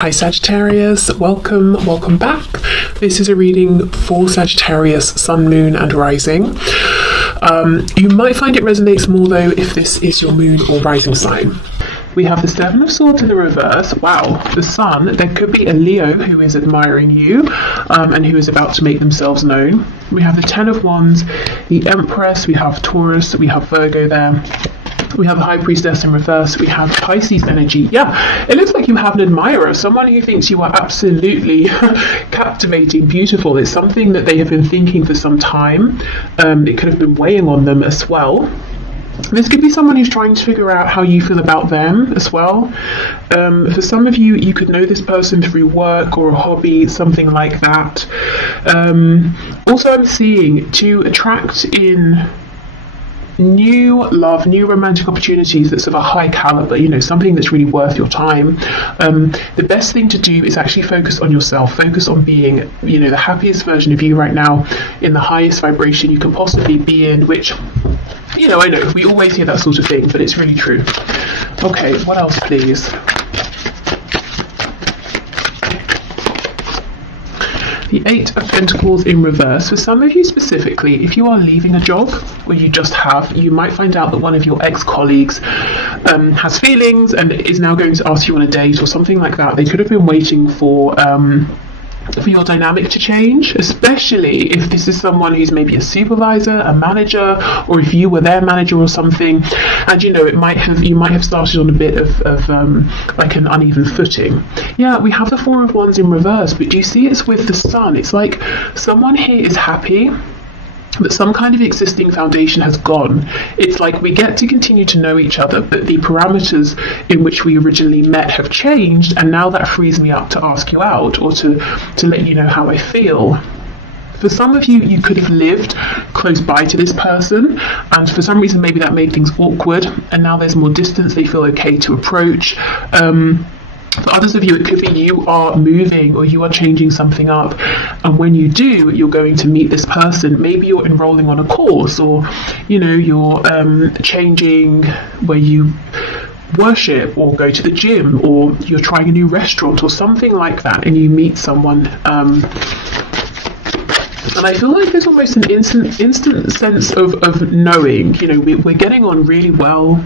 Hi Sagittarius, welcome back. This is a reading for Sagittarius, Sun, Moon and Rising. You might find it resonates more though if this is your Moon or Rising sign. We have the Seven of Swords in the reverse. Wow, the Sun. There could be a Leo who is admiring you and who is about to make themselves known. We have the Ten of Wands, the Empress, we have Taurus, we have Virgo there. We have the High Priestess in reverse. We have Pisces energy. Yeah, it looks like you have an admirer, someone who thinks you are absolutely captivating, beautiful. It's something that they have been thinking for some time. It could have been weighing on them as well. This could be someone who's trying to figure out how you feel about them as well. For some of you, you could know this person through work or a hobby, something like that. Also, I'm seeing to attract in new love, new romantic opportunities that's of a high caliber, something that's really worth your time. The best thing to do is actually focus on yourself, focus on being, the happiest version of you right now, in the highest vibration you can possibly be in, which, I know we always hear that sort of thing, but it's really true. Okay, what else, please? The Eight of Pentacles in reverse. For some of you specifically, if you are leaving a job, or you just have, you might find out that one of your ex-colleagues has feelings and is now going to ask you on a date or something like that. They could have been waiting for your dynamic to change, especially if this is someone who's maybe a supervisor, a manager, or if you were their manager or something, and you might have started on a bit of like an uneven footing. Yeah, we have the Four of Wands in reverse, but do you see it's with the Sun? It's like someone here is happy that some kind of existing foundation has gone. It's like we get to continue to know each other, but the parameters in which we originally met have changed, and now that frees me up to ask you out or to let you know how I feel. For some of you, you could have lived close by to this person, and for some reason maybe that made things awkward, and now there's more distance, they feel okay to approach. For others of you, it could be you are moving or you are changing something up, and when you do, you're going to meet this person. Maybe you're enrolling on a course, or you're changing where you worship or go to the gym, or you're trying a new restaurant or something like that, and you meet someone. And I feel like there's almost an instant sense of knowing, we're getting on really well.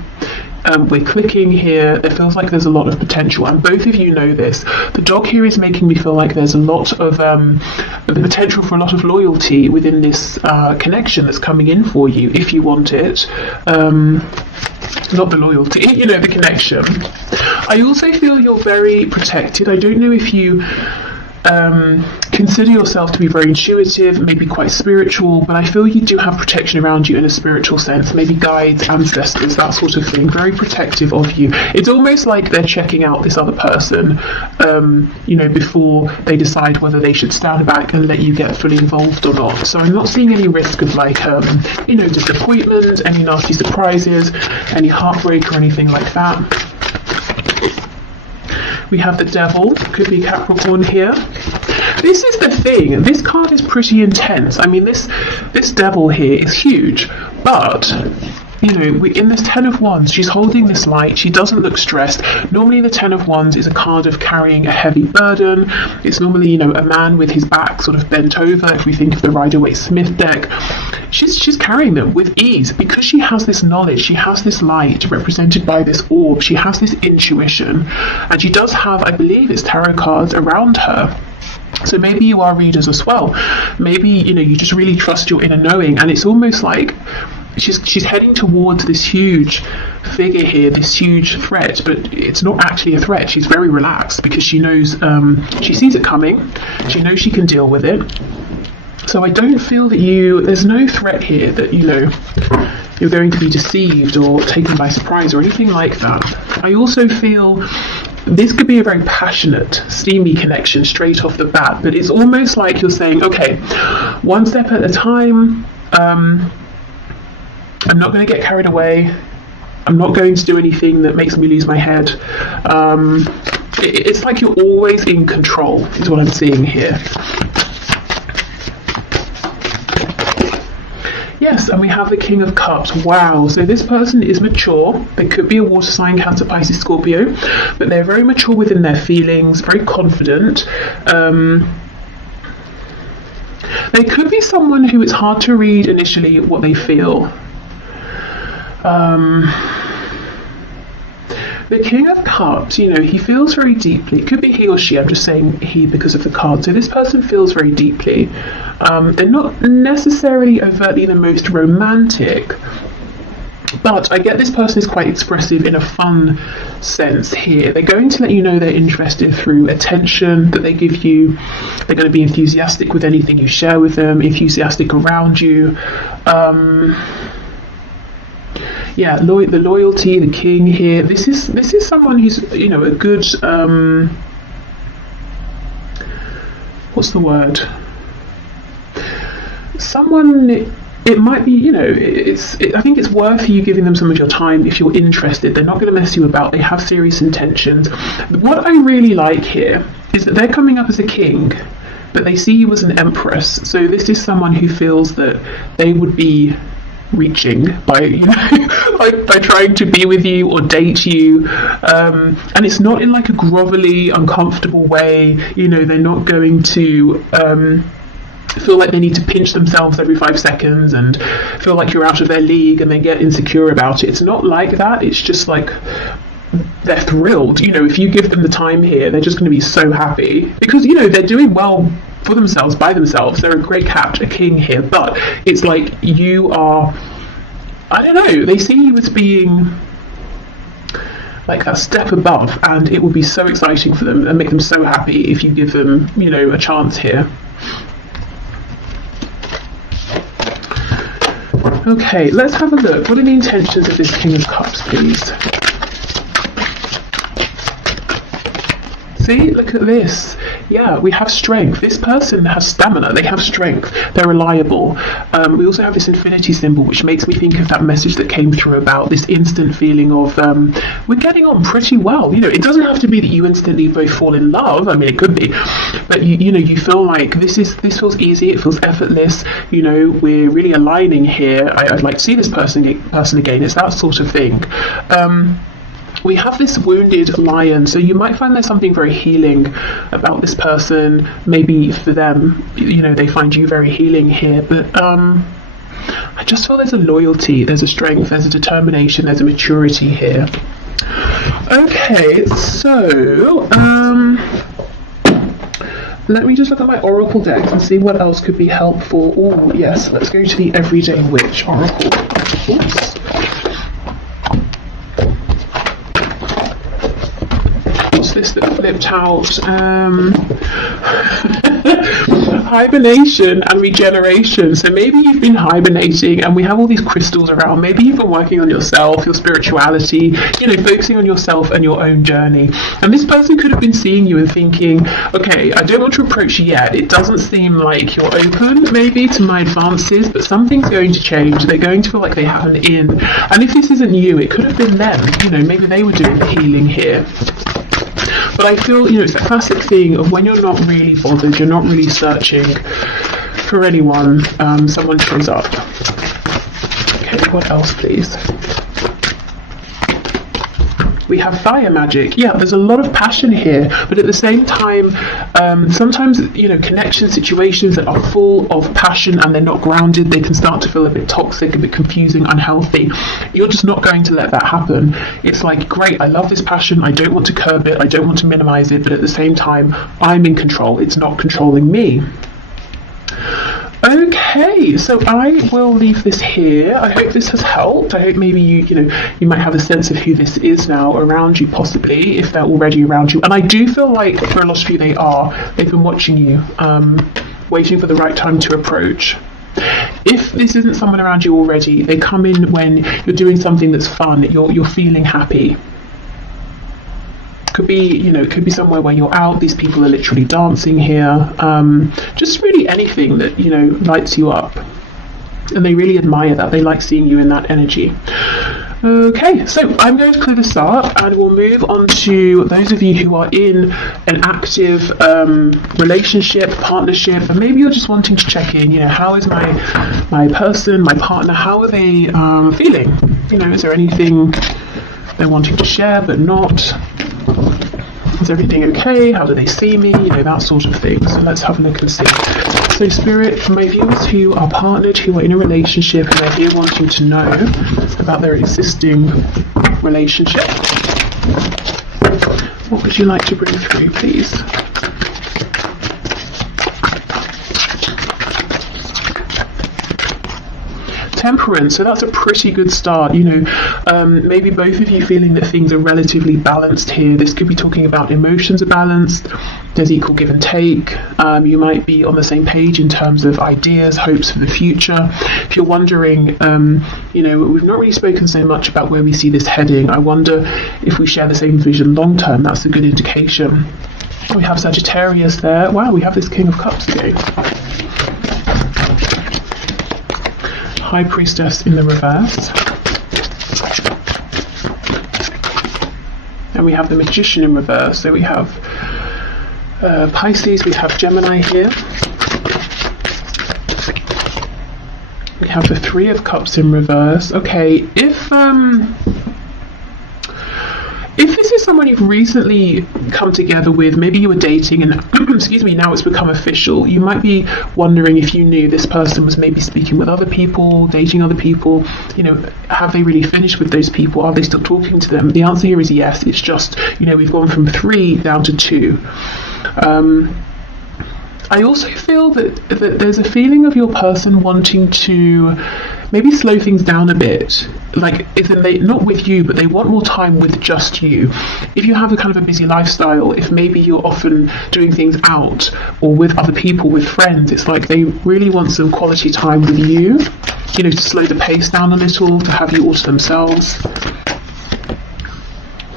We're clicking here. It feels like there's a lot of potential, and both of you know this. The dog here is making me feel like there's a lot of the potential for a lot of loyalty within this connection that's coming in for you, if you want it. Not the loyalty, the connection. I also feel you're very protected. I don't know if you consider yourself to be very intuitive, maybe quite spiritual, but I feel you do have protection around you in a spiritual sense, maybe guides, ancestors, that sort of thing, very protective of you. It's almost like they're checking out this other person, before they decide whether they should stand back and let you get fully involved or not. So I'm not seeing any risk of disappointment, any nasty surprises, any heartbreak or anything like that. We have the Devil, could be Capricorn here. This is the thing, this card is pretty intense. I mean, this Devil here is huge, but in this Ten of Wands, she's holding this light. She doesn't look stressed. Normally the Ten of Wands is a card of carrying a heavy burden. It's normally, a man with his back sort of bent over, if we think of the Rider-Waite-Smith deck. She's carrying them with ease because she has this knowledge, she has this light represented by this orb, she has this intuition, and she does have, I believe it's tarot cards around her. So maybe you are readers as well. Maybe, you just really trust your inner knowing, and it's almost like she's heading towards this huge figure here, this huge threat, but it's not actually a threat. She's very relaxed because she knows, she sees it coming, she knows she can deal with it. So I don't feel that there's no threat here that, you're going to be deceived or taken by surprise or anything like that. I also feel this could be a very passionate, steamy connection straight off the bat, but it's almost like you're saying, okay, one step at a time, I'm not going to get carried away, I'm not going to do anything that makes me lose my head. It's like you're always in control, is what I'm seeing here. Yes, and we have the King of Cups. Wow, so this person is mature. They could be a water sign, Cancer, Pisces, Scorpio, but they're very mature within their feelings, very confident. They could be someone who it's hard to read initially what they feel. The King of Cups, you know, he feels very deeply. It could be he or she. I'm just saying he because of the card. So this person feels very deeply. They're not necessarily overtly the most romantic, but I get this person is quite expressive in a fun sense here. They're going to let you know they're interested through attention that they give you. They're going to be enthusiastic with anything you share with them, enthusiastic around you. Yeah, the loyalty, the king here. This is someone who's, you know, a good what's the word? Someone. It might be, you know, I think it's worth you giving them some of your time if you're interested. They're not going to mess you about. They have serious intentions. What I really like here is that they're coming up as a king, but they see you as an empress. So this is someone who feels that they would be reaching by, you know, by trying to be with you or date you, and it's not in like a grovelly, uncomfortable way. You know, they're not going to feel like they need to pinch themselves every 5 seconds and feel like you're out of their league and they get insecure about it. It's not like that. It's just like they're thrilled. You know, if you give them the time here, they're just going to be so happy because, you know, they're doing well for themselves by themselves. They're a great cat, a king here, but it's like you are, I don't know, they see you as being like a step above, and it will be so exciting for them and make them so happy if you give them, you know, a chance here. Okay, let's have a look. What are the intentions of this King of Cups, please? See, look at this. Yeah, we have strength. This person has stamina. They have strength. They're reliable. We also have this infinity symbol, which makes me think of that message that came through about this instant feeling of we're getting on pretty well. You know, it doesn't have to be that you instantly both fall in love. I mean, it could be, but you know, you feel like this feels easy. It feels effortless. You know, we're really aligning here. I'd like to see this person again. It's that sort of thing. We have this wounded lion, so you might find there's something very healing about this person. Maybe for them, you know, they find you very healing here, but I just feel there's a loyalty, there's a strength, there's a determination, there's a maturity here. Okay, so let me just look at my oracle deck and see what else could be helpful. Oh yes, let's go to the Everyday Witch oracle. Oops. This that flipped out. Hibernation and regeneration. So maybe you've been hibernating and we have all these crystals around. Maybe you've been working on yourself, your spirituality, you know, focusing on yourself and your own journey. And this person could have been seeing you and thinking, okay, I don't want to approach you yet. It doesn't seem like you're open maybe to my advances, but something's going to change. They're going to feel like they have an in. And if this isn't you, it could have been them. You know, maybe they were doing the healing here. But I feel, you know, it's a classic thing of when you're not really bothered, you're not really searching for anyone, someone shows up. Okay, what else, please? We have fire magic. Yeah, there's a lot of passion here, but at the same time, sometimes, you know, connection situations that are full of passion and they're not grounded, they can start to feel a bit toxic, a bit confusing, unhealthy. You're just not going to let that happen. It's like, great, I love this passion, I don't want to curb it, I don't want to minimize it, but at the same time, I'm in control. It's not controlling me. Okay, so I will leave this here. I hope this has helped. I hope maybe you might have a sense of who this is now around you, possibly, if they're already around you. And I do feel like for a lot of you, they've been watching you, waiting for the right time to approach. If this isn't someone around you already, they come in when you're doing something that's fun, you're feeling happy. Could be, you know, it could be somewhere where you're out, these people are literally dancing here, just really anything that, you know, lights you up. And they really admire that. They like seeing you in that energy. Okay, so I'm going to clear this up and we'll move on to those of you who are in an active relationship, partnership, and maybe you're just wanting to check in, how is my person, my partner, how are they feeling? Is there anything they're wanting to share but not? Is everything okay? How do they see me? That sort of thing. So let's have a look and see. So Spirit, for my viewers who are partnered, who are in a relationship, and they're here wanting to know about their existing relationship, what would you like to bring through, please? Temperance, so that's a pretty good start. Maybe both of you feeling that things are relatively balanced here. This could be talking about emotions are balanced, there's equal give and take. You might be on the same page in terms of ideas, hopes for the future. If you're wondering, we've not really spoken so much about where we see this heading. I wonder if we share the same vision long term. That's a good indication. We have Sagittarius there. Wow, we have this King of Cups again. High Priestess in the reverse. And we have the Magician in reverse. So we have Pisces, we have Gemini here. We have the Three of Cups in reverse. Okay, if this is someone you've recently come together with, maybe you were dating and excuse me, now it's become official, you might be wondering if you knew this person was maybe speaking with other people, dating other people, have they really finished with those people? Are they still talking to them? The answer here is yes. It's just, we've gone from 3 down to 2. I also feel that there's a feeling of your person wanting to maybe slow things down a bit, like not with you, but they want more time with just you. If you have a kind of a busy lifestyle, if maybe you're often doing things out or with other people, with friends, it's like they really want some quality time with you, to slow the pace down a little, to have you all to themselves.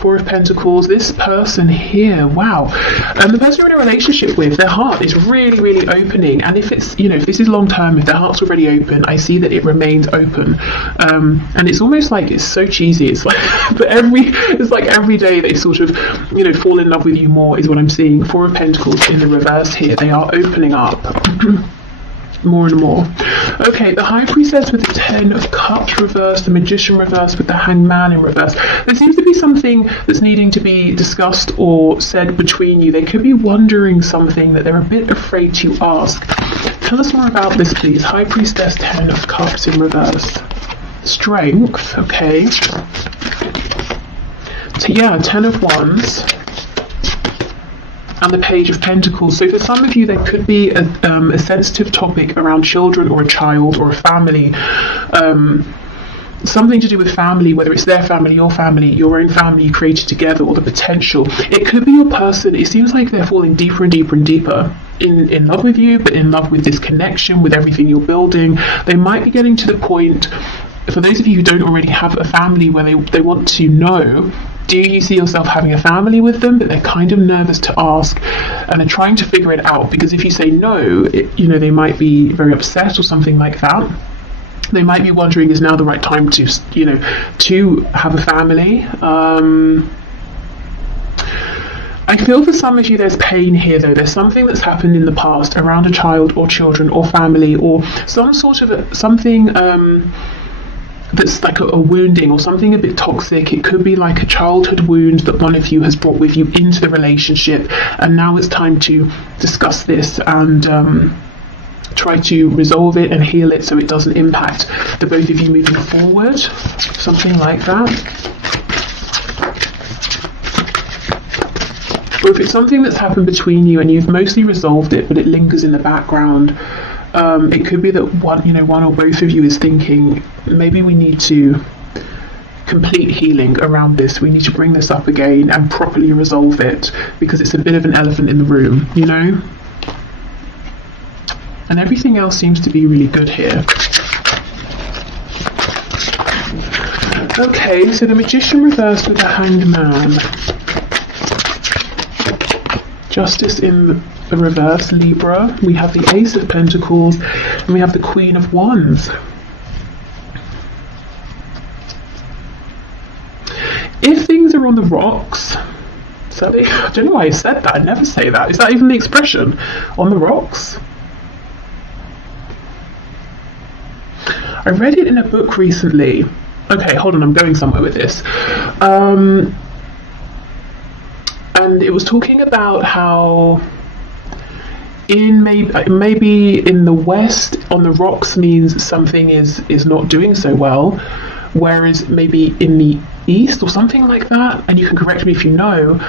Four of Pentacles, this person here, wow. The person you're in a relationship with, their heart is really, really opening. And if it's, if this is long term, if their heart's already open, I see that it remains open. And it's almost like, it's so cheesy. It's like, but every day they sort of, fall in love with you more is what I'm seeing. Four of Pentacles in the reverse here. They are opening up. More and more. Okay, the High Priestess with the 10 of Cups reverse, the Magician reverse with the Hanged Man in reverse. There seems to be something that's needing to be discussed or said between you. They could be wondering something that they're a bit afraid to ask. Tell us more about this, please. High Priestess, 10 of Cups in reverse. Strength, okay. So yeah, 10 of Wands. And the Page of Pentacles. So for some of you, there could be a sensitive topic around children or a child or a family, something to do with family, whether it's their family, your own family you created together, or the potential. It could be your person. It seems like they're falling deeper and deeper and deeper in love with you, but in love with this connection, with everything you're building. They might be getting to the point, for those of you who don't already have a family, where they want to know, do you see yourself having a family with them? But they're kind of nervous to ask, and they're trying to figure it out, because if you say no, they might be very upset or something like that. They might be wondering, is now the right time to have a family? I feel for some of you there's pain here though. There's something that's happened in the past around a child or children or family, or some sort of something that's like a wounding or something a bit toxic. It could be like a childhood wound that one of you has brought with you into the relationship, and now it's time to discuss this and try to resolve it and heal it so it doesn't impact the both of you moving forward. Something like that. Or if it's something that's happened between you and you've mostly resolved it, but it lingers in the background. It could be that one or both of you is thinking, maybe we need to complete healing around this. We need to bring this up again and properly resolve it, because it's a bit of an elephant in the room, And everything else seems to be really good here. Okay, so the Magician reversed with the Hanged Man. Justice in the reverse, Libra. We have the Ace of Pentacles, and we have the Queen of Wands. either on the rocks. So I don't know why I said that. I never say that. Is that even the expression? On the rocks? I read it in a book recently. Okay, hold on, I'm going somewhere with this. And it was talking about how maybe in the West, on the rocks means something is not doing so well, whereas maybe in the East or something like that, and you can correct me if you know,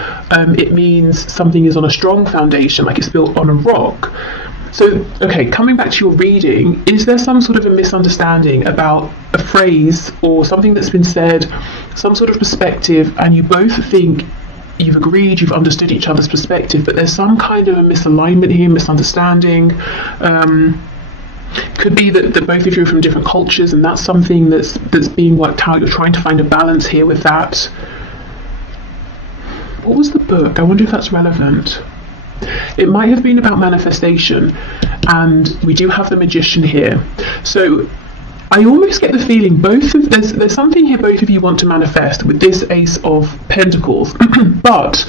it means something is on a strong foundation, like it's built on a rock. So, okay, coming back to your reading, is there some sort of a misunderstanding about a phrase or something that's been said, some sort of perspective, and you both think you've agreed, you've understood each other's perspective, but there's some kind of a misalignment here, misunderstanding? Could be that both of you are from different cultures, and that's something that's being worked out. You're trying to find a balance here with that. What was the book? I wonder if that's relevant. It might have been about manifestation, and we do have the Magician here. So I almost get the feeling there's something here both of you want to manifest with this Ace of Pentacles, but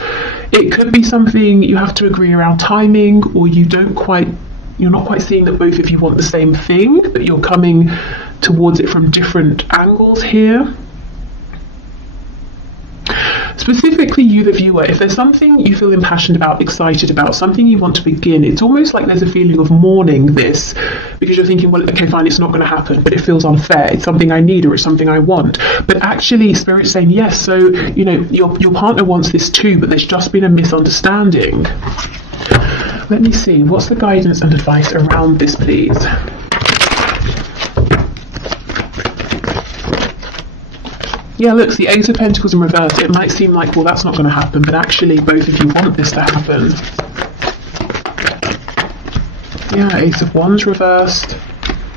it could be something you have to agree around timing, or you're not quite seeing that both of you want the same thing, but you're coming towards it from different angles here. Specifically you, the viewer, if there's something you feel impassioned about, excited about, something you want to begin, it's almost like there's a feeling of mourning this, because you're thinking, well, okay, fine, it's not going to happen, but it feels unfair, it's something I need, or it's something I want. But actually, Spirit's saying, yes, so, you know, your partner wants this too, but there's just been a misunderstanding. Let me see, what's the guidance and advice around this, please? Yeah, look, the Ace of Pentacles in reverse. It might seem like, well, that's not going to happen, but actually both of you want this to happen. Yeah, Ace of Wands reversed.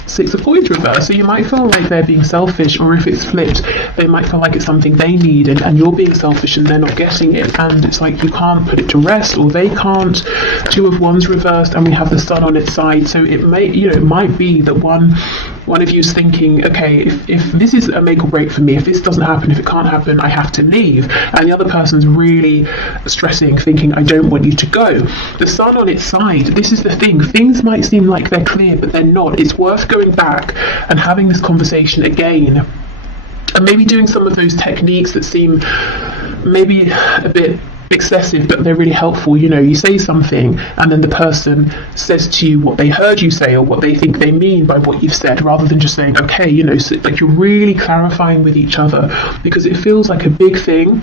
Six of Coins reversed. So you might feel like they're being selfish, or if it's flipped, they might feel like it's something they need, and you're being selfish and they're not getting it, and it's like you can't put it to rest, or they can't. Two of Wands reversed, and we have the Sun on its side. So it might be that one of you's thinking, okay, if this is a make or break for me, if this doesn't happen, if it can't happen, I have to leave. And the other person's really stressing, thinking, I don't want you to go. The Sun on its side, this is the thing. Things might seem like they're clear, but they're not. It's worth going back and having this conversation again. And maybe doing some of those techniques that seem maybe a bit excessive, but they're really helpful. You know, you say something and then the person says to you what they heard you say, or what they think they mean by what you've said, rather than just saying, okay, you know, so like you're really clarifying with each other, because it feels like a big thing,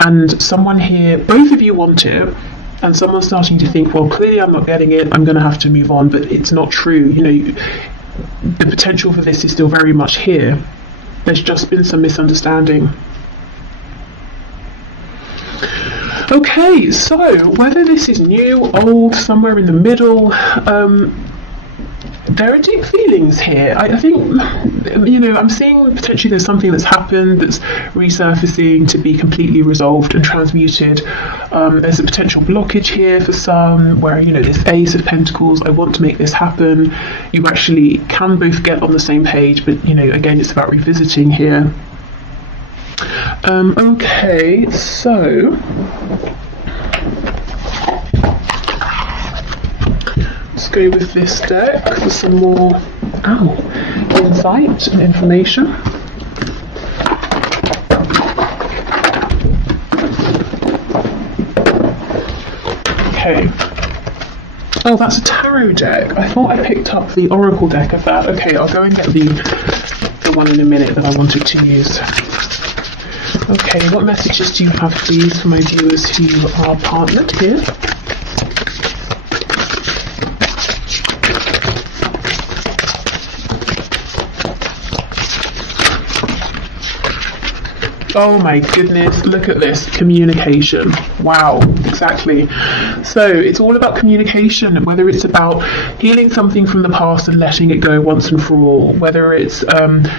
and someone here, both of you want it, and someone's starting to think, well, clearly I'm not getting it, I'm going to have to move on, but it's not true. You know, the potential for this is still very much here. There's just been some misunderstanding. Okay, so whether this is new, old, somewhere in the middle, there are deep feelings here. I think, you know, I'm seeing potentially there's something that's happened that's resurfacing to be completely resolved and transmuted. There's a potential blockage here for some, where, you know, this Ace of Pentacles, I want to make this happen. You actually can both get on the same page, but, you know, again, it's about revisiting here. Okay, so let's go with this deck for some more insight and information. Okay. Oh, that's a tarot deck. I thought I picked up the oracle deck of that. Okay, I'll go and get the one in a minute that I wanted to use. Okay, what messages do you have, please, for my viewers who are partnered here? Oh my goodness, look at this, communication. Wow, exactly. So it's all about communication, whether it's about healing something from the past and letting it go once and for all, whether it's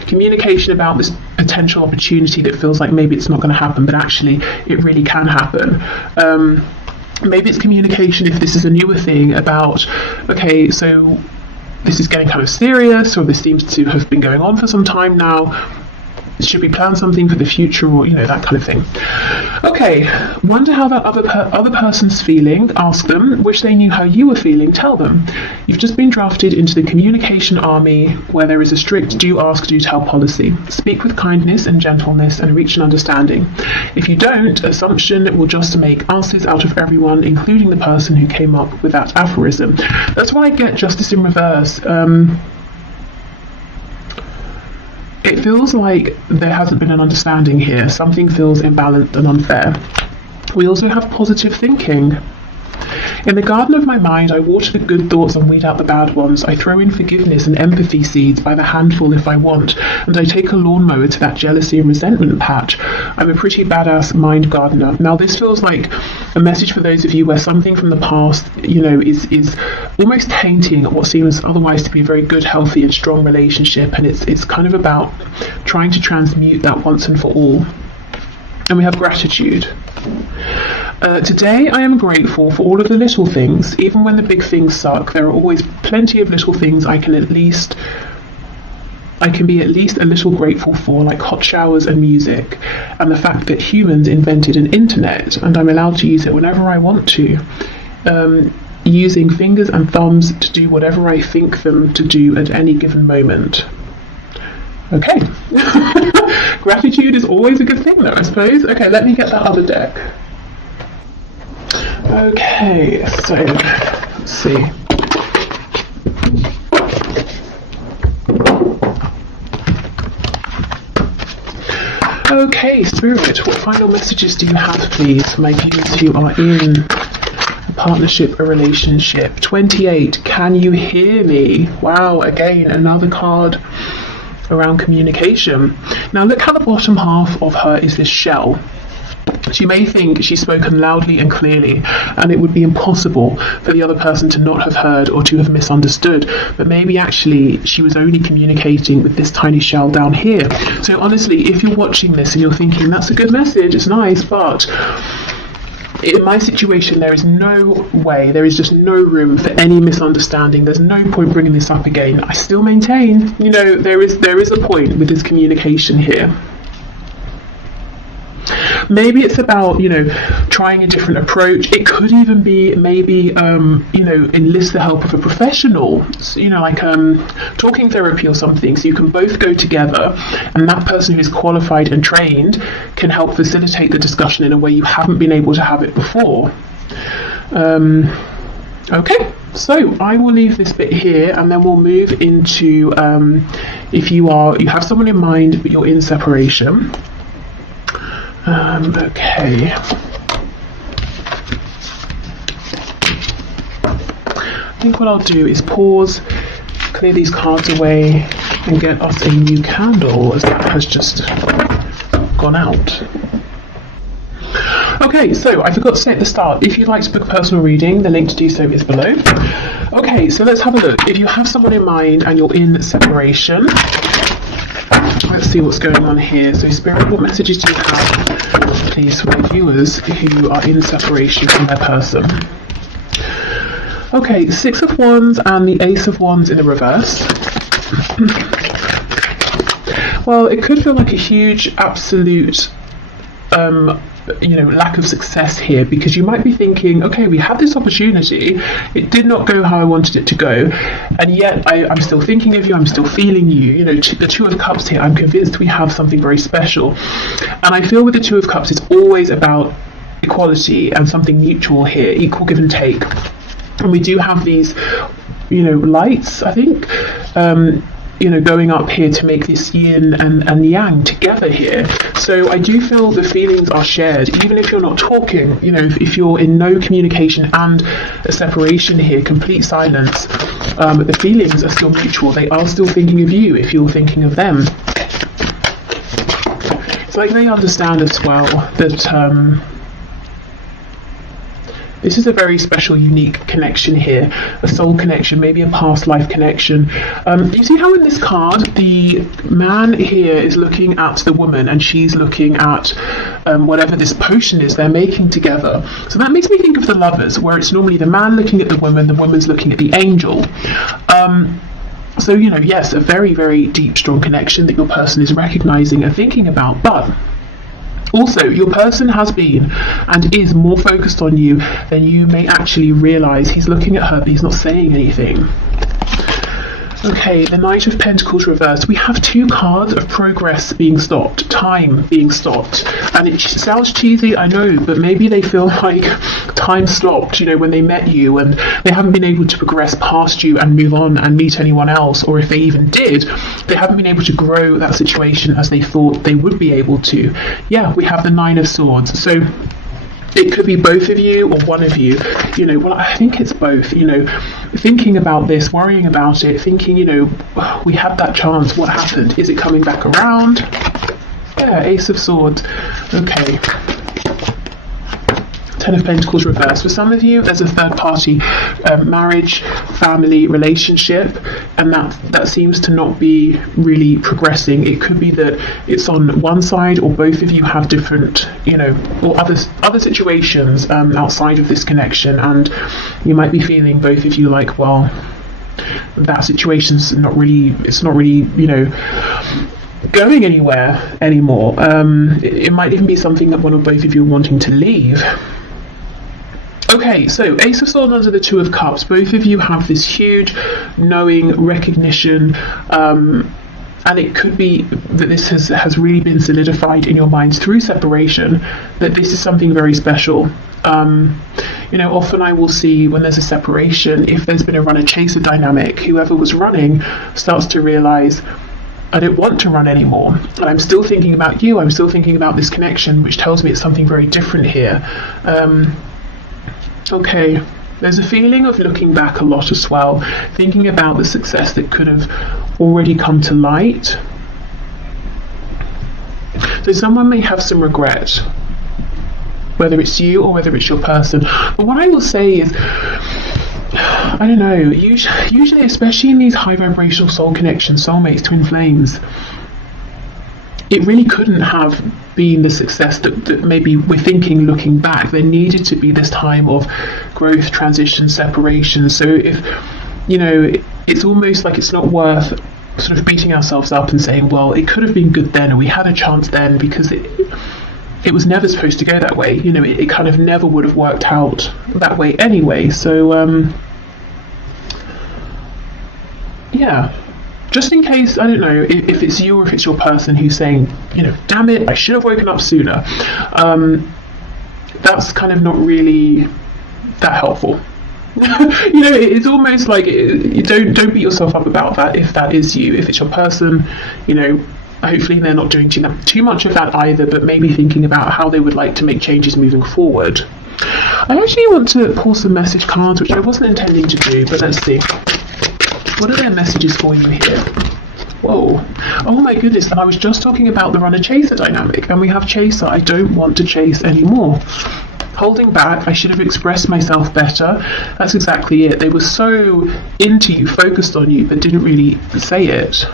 communication about this potential opportunity that feels like maybe it's not going to happen, but actually it really can happen. Maybe it's communication, if this is a newer thing, about, okay, so this is getting kind of serious, or this seems to have been going on for some time now. should we plan something for the future, or that kind of thing. Okay, wonder how that other person's feeling. Ask them. Wish they knew how you were feeling. Tell them. You've just been drafted into the communication army, where there is a strict do ask, do tell policy. Speak with kindness and gentleness and reach an understanding. If you don't, assumption will just make asses out of everyone, including the person who came up with that aphorism. That's why I get Justice in reverse. It feels like there hasn't been an understanding here. Something feels imbalanced and unfair. We also have positive thinking. In the garden of my mind, I water the good thoughts and weed out the bad ones. I throw in forgiveness and empathy seeds by the handful if I want, and I take a lawnmower to that jealousy and resentment patch. I'm a pretty badass mind gardener. Now, this feels like a message for those of you where something from the past, is almost tainting what seems otherwise to be a very good, healthy, and strong relationship, and it's kind of about trying to transmute that once and for all. And we have gratitude. Today I am grateful for all of the little things. Even when the big things suck, there are always plenty of little things I can be at least a little grateful for, like hot showers and music, and the fact that humans invented an internet and I'm allowed to use it whenever I want to, using fingers and thumbs to do whatever I think them to do at any given moment. Okay. Gratitude is always a good thing though, I suppose. Okay, let me get that other deck. Okay, so let's see. Okay, Spirit, what final messages do you have, please, for my viewers who are in a partnership, a relationship? 28, can you hear me? Wow, again, another card around communication. Now look how the bottom half of her is this shell. She may think she's spoken loudly and clearly, and it would be impossible for the other person to not have heard or to have misunderstood, but maybe actually she was only communicating with this tiny shell down here. So honestly, if you're watching this and you're thinking, that's a good message, it's nice, but in my situation, there is no way, there is just no room for any misunderstanding. There's no point bringing this up again. I still maintain, there is a point with this communication here. Maybe it's about, trying a different approach. It could even be maybe, enlist the help of a professional, like talking therapy or something, so you can both go together and that person who's qualified and trained can help facilitate the discussion in a way you haven't been able to have it before. Okay, so I will leave this bit here and then we'll move into if you have someone in mind but you're in separation. Okay. I think what I'll do is pause, clear these cards away, and get us a new candle, as that has just gone out. Okay, so I forgot to say at the start, if you'd like to book a personal reading, the link to do so is below. Okay, so let's have a look. If you have someone in mind and you're in separation, let's see what's going on here. So Spirit, what messages do you have, please, for my viewers who are in separation from their person? Okay, 6 of Wands and the Ace of Wands in the reverse. Well, it could feel like a huge, absolute lack of success here, because you might be thinking, okay, we had this opportunity, it did not go how I wanted it to go, and yet I'm still thinking of you, I'm still feeling you. The Two of Cups here, I'm convinced we have something very special, and I feel with the Two of Cups it's always about equality and something mutual here, equal give and take, and we do have these lights, I think, going up here to make this yin and yang together here. So I do feel the feelings are shared, even if you're not talking, if you're in no communication and a separation here, complete silence, the feelings are still mutual. They are still thinking of you if you're thinking of them. It's like they understand as well that this is a very special, unique connection here, a soul connection, maybe a past life connection. You see how in this card, the man here is looking at the woman and she's looking at whatever this potion is they're making together. So that makes me think of the Lovers, where it's normally the man looking at the woman's looking at the angel. So, you know, yes, a very, very deep, strong connection that your person is recognizing and thinking about, but also your person has been and is more focused on you than you may actually realize. He's looking at her, but he's not saying anything. Okay, the Knight of Pentacles reversed. We have two cards of progress being stopped, time being stopped. And it sounds cheesy, I know, but maybe they feel like time stopped, you know, when they met you and they haven't been able to progress past you and move on and meet anyone else. Or if they even did, they haven't been able to grow that situation as they thought they would be able to. Yeah, we have the Nine of Swords. So it could be both of you or one of you, you know, well, I think it's both, you know, thinking about this, worrying about it, thinking, you know, we had that chance, what happened? Is it coming back around? Yeah, Ace of Swords. Okay. Ten of Pentacles reversed. For some of you, there's a third party marriage, family relationship, and that seems to not be really progressing. It could be that it's on one side, or both of you have different, you know, or other situations outside of this connection, and you might be feeling, both of you, like, well, that situation's not really, you know, going anywhere anymore. It might even be something that one or both of you are wanting to leave. Okay, so Ace of Swords under the Two of Cups. Both of you have this huge knowing, recognition, and it could be that this has really been solidified in your minds through separation, that this is something very special. You know, often I will see when there's a separation, if there's been a runner-chaser dynamic, whoever was running starts to realize, I don't want to run anymore, and I'm still thinking about you, I'm still thinking about this connection, which tells me it's something very different here. Okay, there's a feeling of looking back a lot as well, thinking about the success that could have already come to light. So someone may have some regret, whether it's you or whether it's your person. But what I will say is, I don't know, usually, especially in these high vibrational soul connections, soulmates, twin flames, it really couldn't have been the success that maybe we're thinking looking back. There needed to be this time of growth, transition, separation. So if, you know, it's almost like it's not worth sort of beating ourselves up and saying, well, it could have been good then, or we had a chance then, because it was never supposed to go that way. You know, it kind of never would have worked out that way anyway. So, yeah. Just in case, I don't know, if it's you or if it's your person who's saying, you know, damn it, I should have woken up sooner. That's kind of not really that helpful. You know, it's almost like, you don't beat yourself up about that if that is you. If it's your person, you know, hopefully they're not doing too much of that either, but maybe thinking about how they would like to make changes moving forward. I actually want to pull some message cards, which I wasn't intending to do, but let's see. What are their messages for you here? Whoa. Oh my goodness, and I was just talking about the runner-chaser dynamic, and we have chaser. I don't want to chase anymore. Holding back, I should have expressed myself better. That's exactly it. They were so into you, focused on you, but didn't really say it.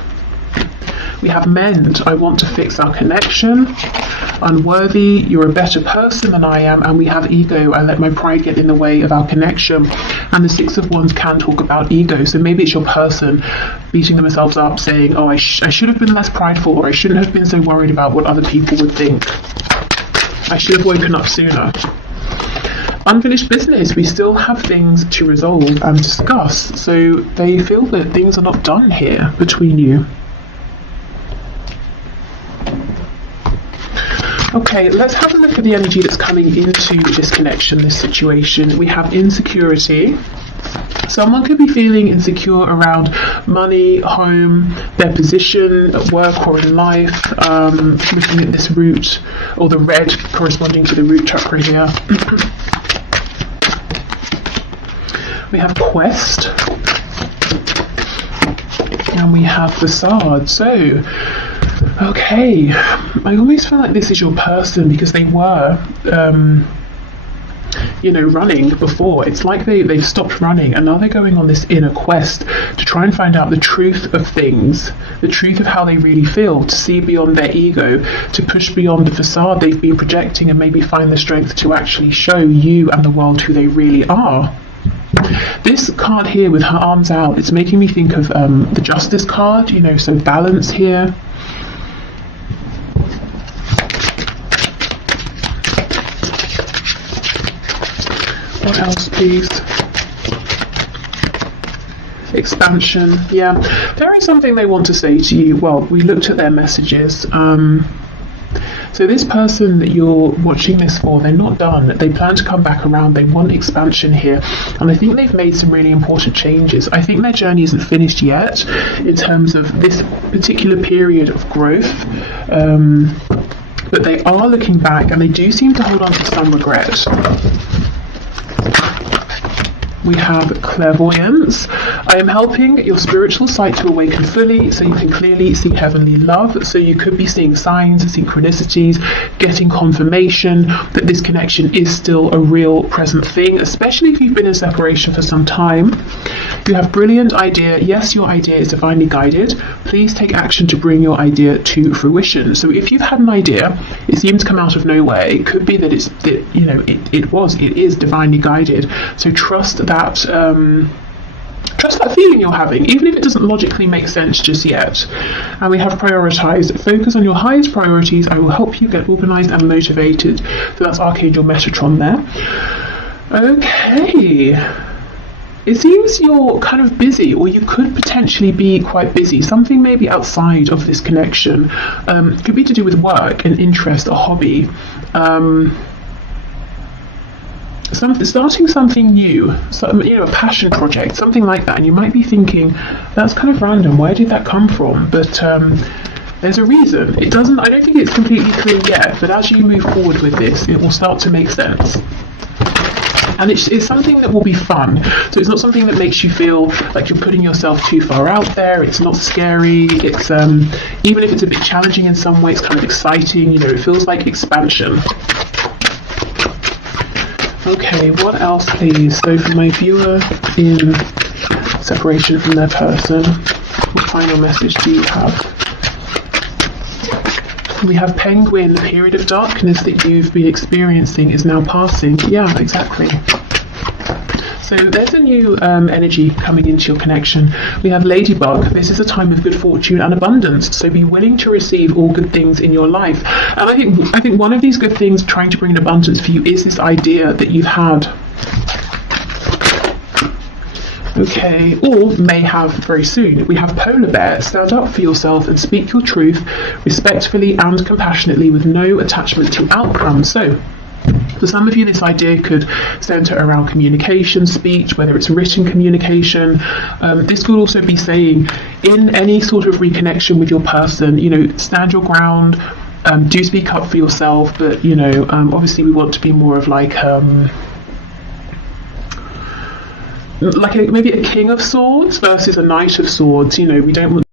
We have mend. I want to fix our connection. Unworthy. You're a better person than I am. And we have ego. I let my pride get in the way of our connection. And the Six of Wands can talk about ego. So maybe it's your person beating themselves up, saying, oh, I should have been less prideful, or I shouldn't have been so worried about what other people would think. I should have woken up sooner. Unfinished business. We still have things to resolve and discuss. So they feel that things are not done here between you. Okay, let's have a look at the energy that's coming into this connection, this situation. We have insecurity. Someone could be feeling insecure around money, home, their position at work or in life. Looking at this root, or the red corresponding to the root chakra here. We have quest. And we have facade. So, okay, I almost feel like this is your person because they were, you know, running before. It's like they've stopped running and now they're going on this inner quest to try and find out the truth of things, the truth of how they really feel, to see beyond their ego, to push beyond the facade they've been projecting and maybe find the strength to actually show you and the world who they really are. This card here with her arms out, it's making me think of the Justice card, you know, so balance here. What else, please? Expansion. Yeah, there is something they want to say to you. Well, we looked at their messages. So this person that you're watching this for, they're not done. They plan to come back around. They want expansion here. And I think they've made some really important changes. I think their journey isn't finished yet in terms of this particular period of growth. But they are looking back, and they do seem to hold on to some regret. We have clairvoyance. I am helping your spiritual sight to awaken fully so you can clearly see heavenly love. So you could be seeing signs, synchronicities, getting confirmation that this connection is still a real present thing, especially if you've been in separation for some time. You have brilliant idea. Yes, your idea is divinely guided. Please take action to bring your idea to fruition. So if you've had an idea, it seems to come out of nowhere. It could be that it is divinely guided. So trust that feeling you're having, even if it doesn't logically make sense just yet. And we have prioritized. Focus on your highest priorities. I will help you get organized and motivated. So that's Archangel Metatron there. Okay. It seems you're kind of busy, or you could potentially be quite busy. Something maybe outside of this connection. Could be to do with work, an interest, a hobby. Starting something new, a passion project, something like that. And you might be thinking, that's kind of random. Where did that come from? But there's a reason. I don't think it's completely clear yet, but as you move forward with this, it will start to make sense. And it's something that will be fun. So it's not something that makes you feel like you're putting yourself too far out there. It's not scary. It's even if it's a bit challenging in some way, it's kind of exciting. It feels like expansion. Okay, what else, please? So for my viewer in separation from their person, what final message do you have? We have Penguin. The period of darkness that you've been experiencing is now passing. Yeah, exactly. So there's a new energy coming into your connection. We have Ladybug. This is a time of good fortune and abundance. So be willing to receive all good things in your life. And I think one of these good things trying to bring an abundance for you is this idea that you've had. Okay, or may have very soon. We have Polar Bear. Stand up for yourself and speak your truth respectfully and compassionately with no attachment to outcome. So for some of you, this idea could center around communication, speech, whether it's written communication. This could also be saying in any sort of reconnection with your person, stand your ground, do speak up for yourself, but obviously we want to be more of maybe a King of Swords versus a Knight of Swords. We don't want